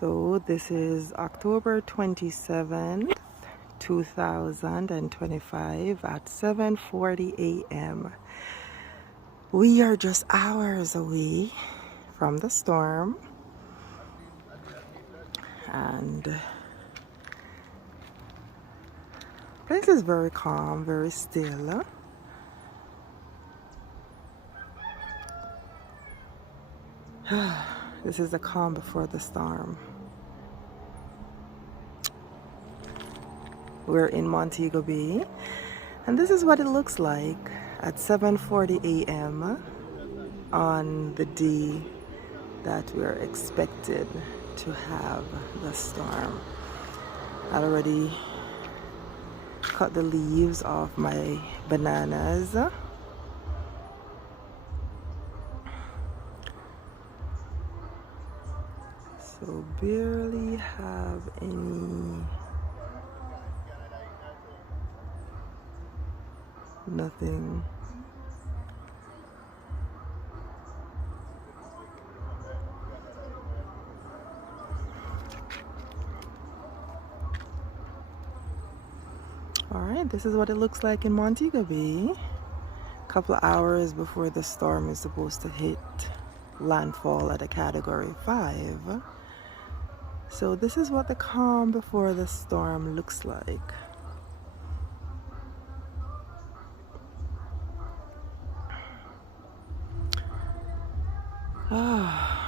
So this is October 27th, 2025 at 7:40 a.m. We are just hours away from the storm, and the place is very calm, very still. This is the calm before the storm. We're in Montego Bay, and this is what it looks like at 7:40 a.m. on the day that we're expected to have the storm. I already cut the leaves off my bananas. So barely have any, nothing. Alright, this is what it looks like in Montego Bay. A couple of hours before the storm is supposed to hit landfall at a category 5. So this is what the calm before the storm looks like. Ah.